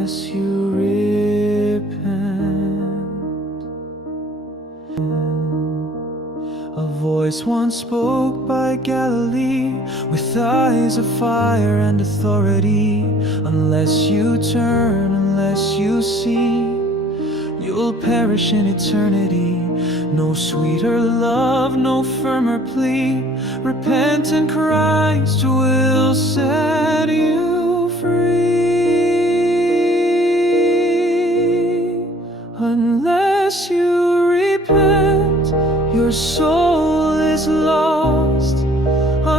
unless you repent. A voice once spoke by Galilee, with eyes of fire and authority. Unless you turn, unless you see, you'll perish in eternity. No sweeter love, no firmer plea. Repent and Christ will set you free. Unless you repent, your soul is lost,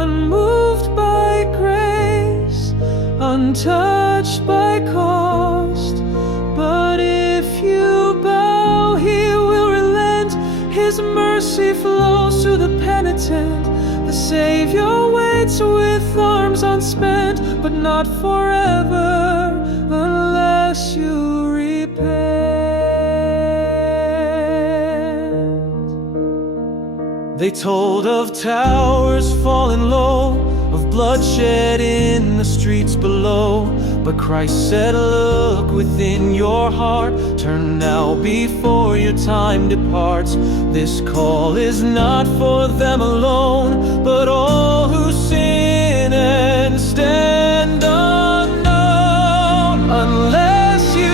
unmoved by grace, untouched by cost. But if you bow, He will relent. His mercy flows to the penitent. The Savior waits with arms unspent, but not forever, unless you repent. They told of towers falling low, of bloodshed in the streets below. But Christ said, look within your heart. Turn now before your time departs. This call is not for them alone, but all who sin and stand unknown. Unless you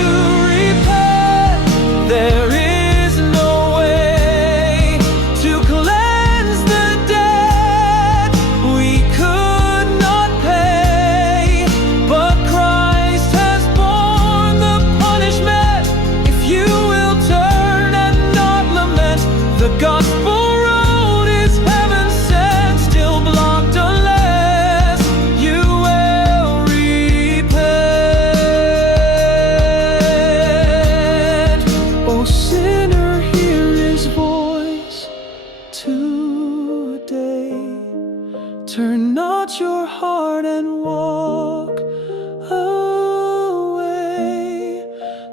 repent, there is no way to cleanse the debt we could not pay. But Christ has borne the punishment. If you will turn and not lament, the gospel road is heaven sent, still blocked unless you will repent. O sinner, hear His voice today. Turn not your heart and walk away.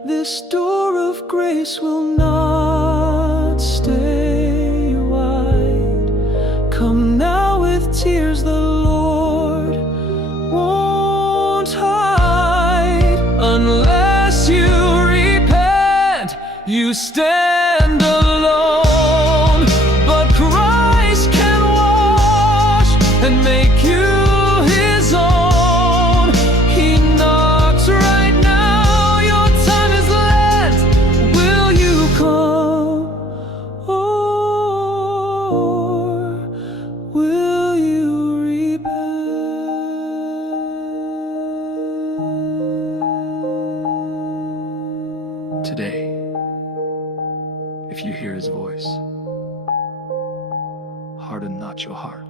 This door of grace will not stay wide. Come now with tears, the Lord won't hide. Unless you repent, you stand alone. But Christ can wash and make you His own. He knocks right now, your time is lent. Will you come, or will you repent? Today, if you hear His voice, harden not your heart.